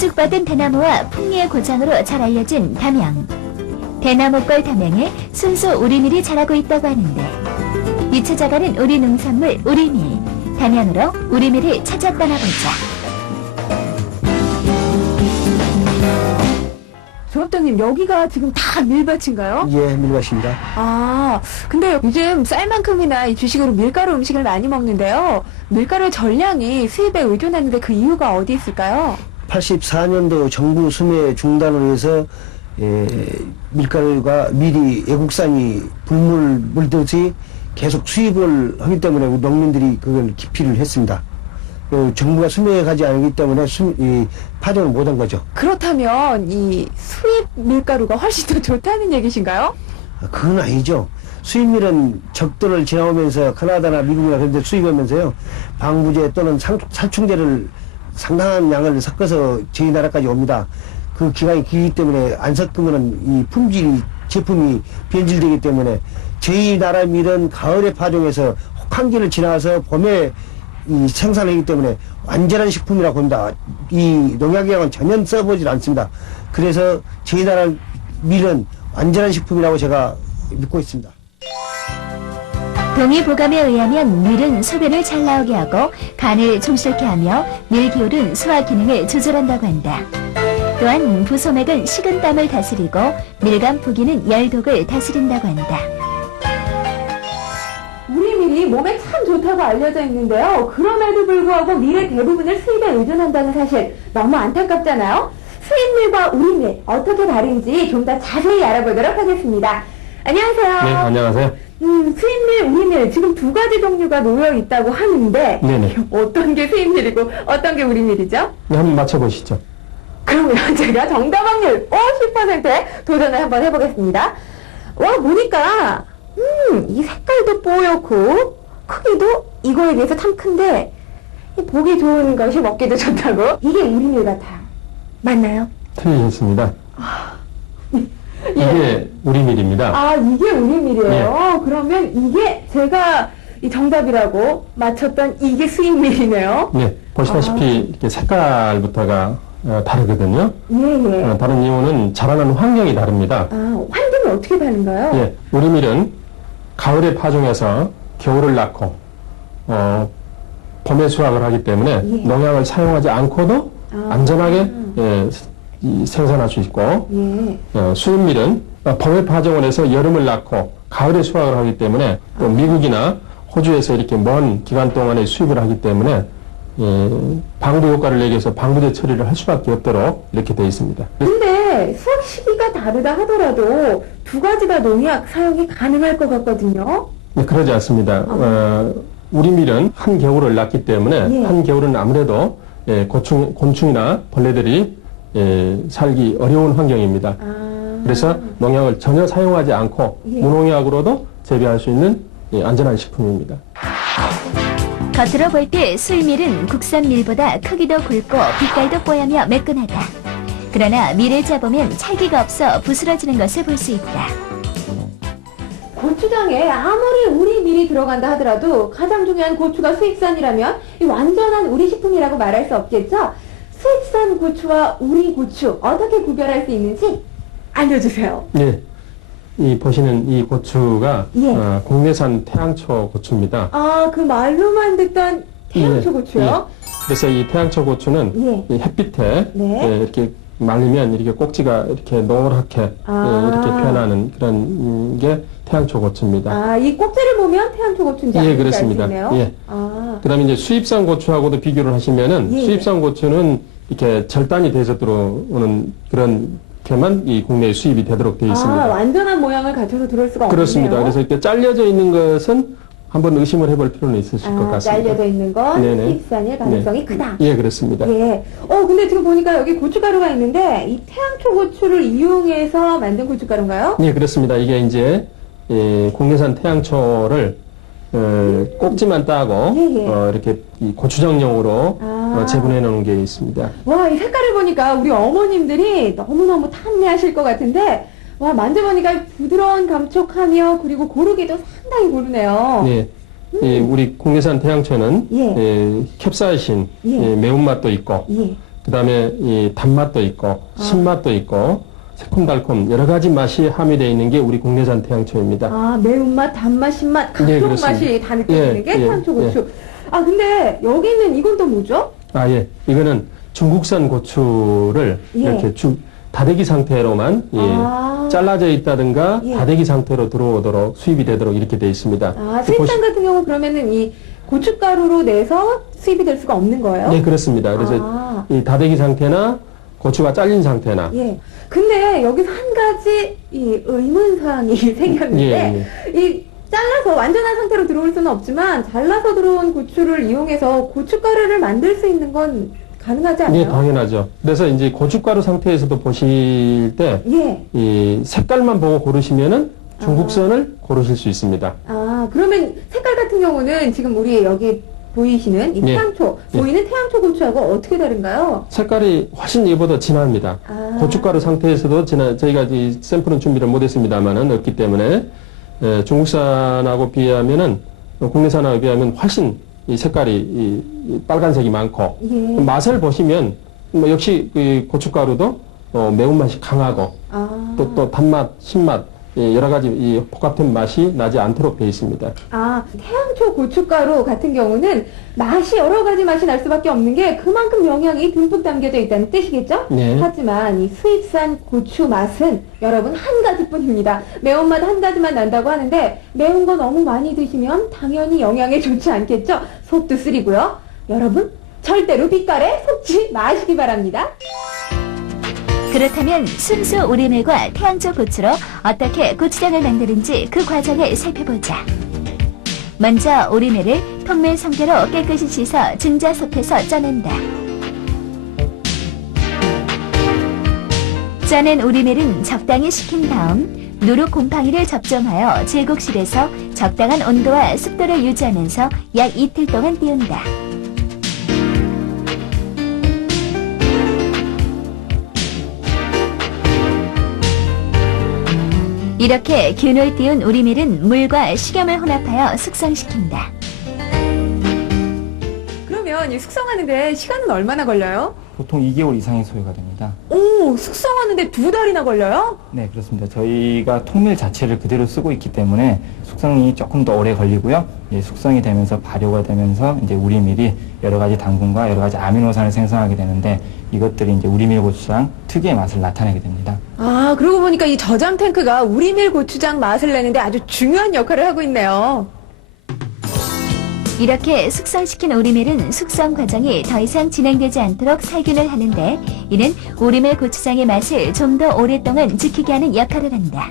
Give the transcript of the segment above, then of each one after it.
축복받은 대나무와 풍미의 고장으로 잘 알려진 담양. 대나무골 담양에 순수 우리밀이 자라고 있다고 하는데 이 찾아가는 우리 농산물 우리밀. 담양으로 우리밀을 찾아 떠나보자. 조합장님, 여기가 지금 다 밀밭인가요? 예, 밀밭입니다. 아, 근데 요즘 쌀만큼이나 이 주식으로 밀가루 음식을 많이 먹는데요. 밀가루 전량이 수입에 의존하는데 그 이유가 어디 있을까요? 84년도 정부 수매 중단으로 해서 밀가루가 밀이 애국산이 물듯이 계속 수입을 하기 때문에 우리 농민들이 그걸 기피를 했습니다. 정부가 수매하지 않기 때문에 파종을 못한 거죠. 그렇다면 이 수입 밀가루가 훨씬 더 좋다는 얘기신가요? 그건 아니죠. 수입밀은 적도를 지나오면서 캐나다나 미국이나 그런 데 수입하면서요, 방부제 또는 살충제를 상당한 양을 섞어서 저희 나라까지 옵니다. 그 기간이 길기 때문에 안 섞으면 이 제품이 변질되기 때문에 저희 나라 밀은 가을에 파종해서 혹한기를 지나서 봄에 생산하기 때문에 완전한 식품이라고 봅니다. 이 농약약은 전혀 써보질 않습니다. 그래서 저희 나라 밀은 완전한 식품이라고 제가 믿고 있습니다. 동의보감에 의하면 밀은 소변을 잘 나오게 하고 간을 총실케 하며 밀기울은 소화 기능을 조절한다고 한다. 또한 부소맥은 식은땀을 다스리고 밀감 부기는 열독을 다스린다고 한다. 우리 밀이 몸에 참 좋다고 알려져 있는데요. 그럼에도 불구하고 밀의 대부분을 수입에 의존한다는 사실 너무 안타깝잖아요. 수입밀과 우리 밀 어떻게 다른지 좀 더 자세히 알아보도록 하겠습니다. 안녕하세요. 네, 안녕하세요. 수입밀, 우리밀 지금 두 가지 종류가 놓여 있다고 하는데 네네. 어떤 게 수입밀이고 어떤 게 우리밀이죠? 네, 한번 맞춰보시죠. 그러면 제가 정답 확률 50%에 도전을 한번 해보겠습니다. 와, 보니까 이 색깔도 뽀얗고 크기도 이거에 비해서 참 큰데 보기 좋은 것이 먹기도 좋다고. 이게 우리밀 같아요. 맞나요? 틀리셨습니다. 이게 우리밀입니다. 아, 이게 우리밀이에요. 그러면 이게 제가 이 정답이라고 맞췄던 이게 수입밀이네요. 네, 보시다시피 이렇게 색깔부터가 다르거든요. 예. 다른 이유는 자라나는 환경이 다릅니다. 아, 환경이 어떻게 다른가요? 예, 우리밀은 가을에 파종해서 겨울을 낳고 봄에 수확을 하기 때문에 예. 농약을 사용하지 않고도 안전하게 생산할 수 있고, 예. 수입밀은 봄에 파종을 해서 여름을 낳고 가을에 수확을 하기 때문에 또 미국이나 호주에서 이렇게 먼 기간 동안에 수입을 하기 때문에 방부 효과를 내기 위해서 방부제 처리를 할 수밖에 없도록 이렇게 되어 있습니다. 근데 수확 시기가 다르다 하더라도 두 가지 다 농약 사용이 가능할 것 같거든요. 네, 그러지 않습니다. 우리 밀은 한겨울을 낳기 때문에 예. 한겨울은 아무래도 곤충이나 벌레들이 살기 어려운 환경입니다. 그래서 농약을 전혀 사용하지 않고 예. 무농약으로도 재배할 수 있는 안전한 식품입니다. 겉으로 볼 때 수입밀은 국산 밀보다 크기도 굵고 빛깔도 뽀얗며 매끈하다. 그러나 밀을 짜보면 찰기가 없어 부스러지는 것을 볼 수 있다. 고추장에 아무리 우리 밀이 들어간다 하더라도 가장 중요한 고추가 수입산이라면 이 완전한 우리 식품이라고 말할 수 없겠죠? 수입산 고추와 우리 고추 어떻게 구별할 수 있는지 알려주세요. 네, 보시는 이 고추가 예. 국내산 태양초 고추입니다. 아, 그 말로만 듣던 태양초 예, 고추요? 예. 그래서 이 태양초 고추는 예. 이 햇빛에 네. 이렇게 말리면 이렇게 꼭지가 이렇게 노랗게 이렇게 변하는 그런 게 태양초 고추입니다. 아, 이 꼭지를 보면 태양초 고추인지 예, 알수 그렇습니다. 있네요. 예. 아, 그다음에 이제 수입산 고추하고도 비교를 하시면은 예. 수입산 고추는 이렇게 절단이 돼서 들어오는 그런 게만 이 국내에 수입이 되도록 되어 있습니다. 완전한 모양을 갖춰서 들어올 수가 없네요. 그렇습니다. 그래서 이렇게 잘려져 있는 것은 한번 의심을 해볼 필요는 있으실 것 같습니다. 잘려져 있는 건 네네. 수입산일 가능성이 네. 크다. 예, 그렇습니다. 예. 근데 지금 보니까 여기 고춧가루가 있는데 이 태양초 고추를 이용해서 만든 고춧가루인가요? 예, 그렇습니다. 이게 이제 국내산 태양초를 꼭지만 따고 예, 예. 이렇게 이 고추장용으로 재분해 놓은 게 있습니다. 와, 이 색깔을 보니까 우리 어머님들이 너무너무 탐내하실 것 같은데, 와, 만져보니까 부드러운 감촉하며 그리고 고르기도 상당히 고르네요. 예. 우리 국내산 태양초는 예. 캡사이신 예. 매운맛도 있고 예. 그다음에 이 단맛도 있고 신맛도 있고 새콤달콤 여러 가지 맛이 함유되어 있는 게 우리 국내산 태양초입니다. 아, 매운맛, 단맛, 신맛, 각종 그렇습니다. 맛이 다 느껴지는 예, 게 예, 태양초 고추. 아, 근데 여기는 이건 또 뭐죠? 아, 예. 이거는 중국산 고추를 예. 이렇게 다대기 상태로만 아. 잘라져 있다든가 예. 다대기 상태로 들어오도록 수입이 되도록 이렇게 되어 있습니다. 아, 수입산 같은 경우 그러면은 이 고춧가루로 내서 수입이 될 수가 없는 거예요? 네, 그렇습니다. 그래서 아. 이 다대기 상태나 고추가 잘린 상태나 예. 근데 여기서 한 가지 이 의문사항이 생겼는데 이 잘라서 완전한 상태로 들어올 수는 없지만 잘라서 들어온 고추를 이용해서 고춧가루를 만들 수 있는 건 가능하지 않나요? 네, 당연하죠. 그래서 이제 고춧가루 상태에서도 보실 때 예. 이 색깔만 보고 고르시면은 중국산을 고르실 수 있습니다. 아, 그러면 색깔 같은 경우는 지금 우리 여기 보이시는 이 예. 태양초, 예. 보이는 태양초 고추하고 어떻게 다른가요? 색깔이 훨씬 이보다 진합니다. 아. 고춧가루 상태에서도 저희가 이 샘플은 준비를 못했습니다만은 없기 때문에 중국산하고 비하면은 국내산하고 비하면 훨씬 이 색깔이 이 빨간색이 많고 예. 맛을 보시면 뭐 역시 그 고춧가루도 매운맛이 강하고 아. 또 단맛, 신맛 여러 가지 이 복합된 맛이 나지 않도록 되어 있습니다. 아, 태양초 고춧가루 같은 경우는 맛이 여러 가지 맛이 날 수밖에 없는 게 그만큼 영양이 듬뿍 담겨져 있다는 뜻이겠죠? 네. 하지만 이 수입산 고추 맛은 여러분 한 가지뿐입니다. 매운맛 한 가지만 난다고 하는데 매운 거 너무 많이 드시면 당연히 영양에 좋지 않겠죠? 속도 쓰리고요. 여러분 절대로 빛깔에 속지 마시기 바랍니다. 그렇다면 순수 우리밀과 태양초 고추로 어떻게 고추장을 만드는지 그 과정을 살펴보자. 먼저 우리밀을 통밀 성게로 깨끗이 씻어 증자솥에서 쪄낸다. 쪄낸 우리밀은 적당히 식힌 다음 누룩 곰팡이를 접종하여 제국실에서 적당한 온도와 습도를 유지하면서 약 이틀 동안 띄운다. 이렇게 균을 띄운 우리밀은 물과 식염을 혼합하여 숙성시킨다. 그러면 이 숙성하는데 시간은 얼마나 걸려요? 보통 2개월 이상이 소요가 됩니다. 오, 숙성하는데 2달이나 걸려요? 네, 그렇습니다. 저희가 통밀 자체를 그대로 쓰고 있기 때문에 숙성이 조금 더 오래 걸리고요. 숙성이 되면서 발효가 되면서 이제 우리밀이 여러 가지 당분과 여러 가지 아미노산을 생성하게 되는데 이것들이 이제 우리밀 고추장 특유의 맛을 나타내게 됩니다. 아, 그러고 보니까 이 저장 탱크가 우리밀 고추장 맛을 내는데 아주 중요한 역할을 하고 있네요. 이렇게 숙성시킨 우리밀은 숙성 과정이 더 이상 진행되지 않도록 살균을 하는데 이는 우리밀 고추장의 맛을 좀 더 오랫동안 지키게 하는 역할을 한다.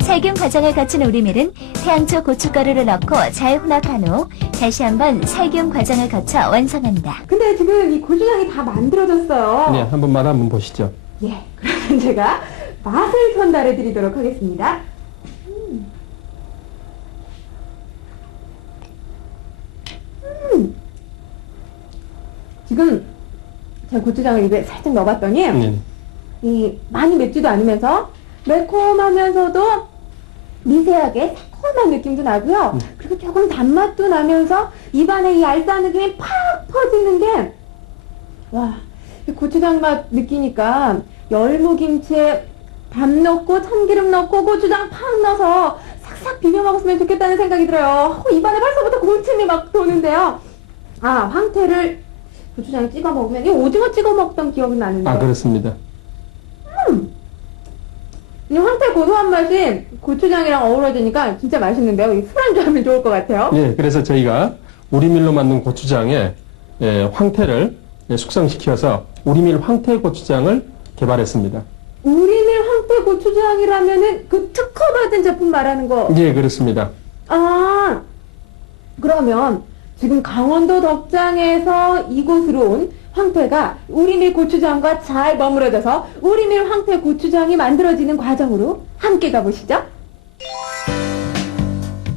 살균 과정을 거친 우리밀은 태양초 고춧가루를 넣고 잘 혼합한 후 다시 한번 살균 과정을 거쳐 완성한다. 근데 지금 이 고추장이 다 만들어졌어요. 네, 한번 맛 한번 보시죠. 예, 그러면 제가 맛을 전달해 드리도록 하겠습니다. 지금 제가 고추장을 입에 살짝 넣어봤더니 네. 이 많이 맵지도 않으면서 매콤하면서도 미세하게 새콤한 느낌도 나고요. 그리고 조금 단맛도 나면서 입안에 이 알싸한 느낌이 팍 퍼지는 게 와, 이 고추장 맛 느끼니까 열무김치에 밥 넣고 참기름 넣고 고추장 팍 넣어서 싹싹 비벼 먹었으면 좋겠다는 생각이 들어요. 입안에 벌써부터 군침이 막 도는데요. 아, 황태를 고추장에 찍어 먹으면 이 오징어 찍어 먹던 기억이 나는데 아, 그렇습니다. 이 황태 고소한 맛이 고추장이랑 어우러지니까 진짜 맛있는데요. 이 술안주 하면 좋을 것 같아요. 예, 그래서 저희가 우리밀로 만든 고추장에 황태를 숙성시켜서 우리밀 황태 고추장을 개발했습니다. 우리밀 황태 고추장이라면은 그 특허받은 제품 말하는 거. 예, 그렇습니다. 아, 그러면 지금 강원도 덕장에서 이곳으로 온 황태가 우리밀 고추장과 잘 버무려져서 우리밀 황태 고추장이 만들어지는 과정으로 함께 가보시죠.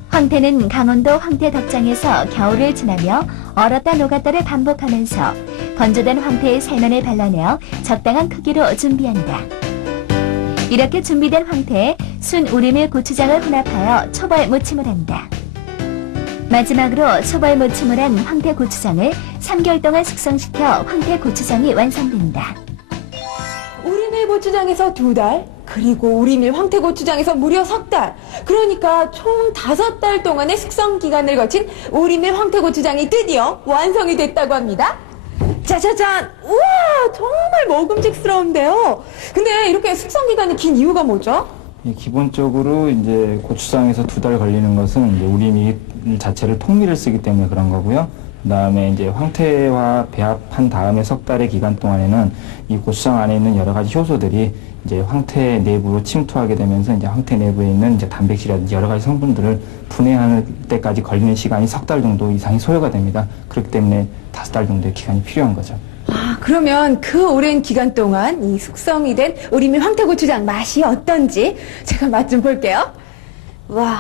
황태는 강원도 황태 덕장에서 겨울을 지나며 얼었다 녹았다를 반복하면서 건조된 황태의 살면을 발라내어 적당한 크기로 준비한다. 이렇게 준비된 황태에 순 우리밀 고추장을 혼합하여 초벌 무침을 한다. 마지막으로 초벌무침을 한 황태고추장을 3개월 동안 숙성시켜 황태고추장이 완성된다. 우리밀 고추장에서 2달, 그리고 우리밀 황태고추장에서 무려 3달. 그러니까 총 5달 동안의 숙성 기간을 거친 우리밀 황태고추장이 드디어 완성이 됐다고 합니다. 짜자잔! 우와! 정말 먹음직스러운데요. 근데 이렇게 숙성 기간이 긴 이유가 뭐죠? 예, 기본적으로 이제 고추장에서 2달 걸리는 것은 이제 우리밀 자체를 통밀을 쓰기 때문에 그런 거고요. 그다음에 이제 황태와 배합한 다음에 석 달의 기간 동안에는 이 고추장 안에 있는 여러 가지 효소들이 이제 황태 내부로 침투하게 되면서 이제 황태 내부에 있는 이제 단백질이라든지 여러 가지 성분들을 분해하는 때까지 걸리는 시간이 석 달 정도 이상이 소요가 됩니다. 그렇기 때문에 5달 정도의 기간이 필요한 거죠. 아, 그러면 그 오랜 기간 동안 이 숙성이 된 우리밀 황태고추장 맛이 어떤지 제가 맛 좀 볼게요. 와.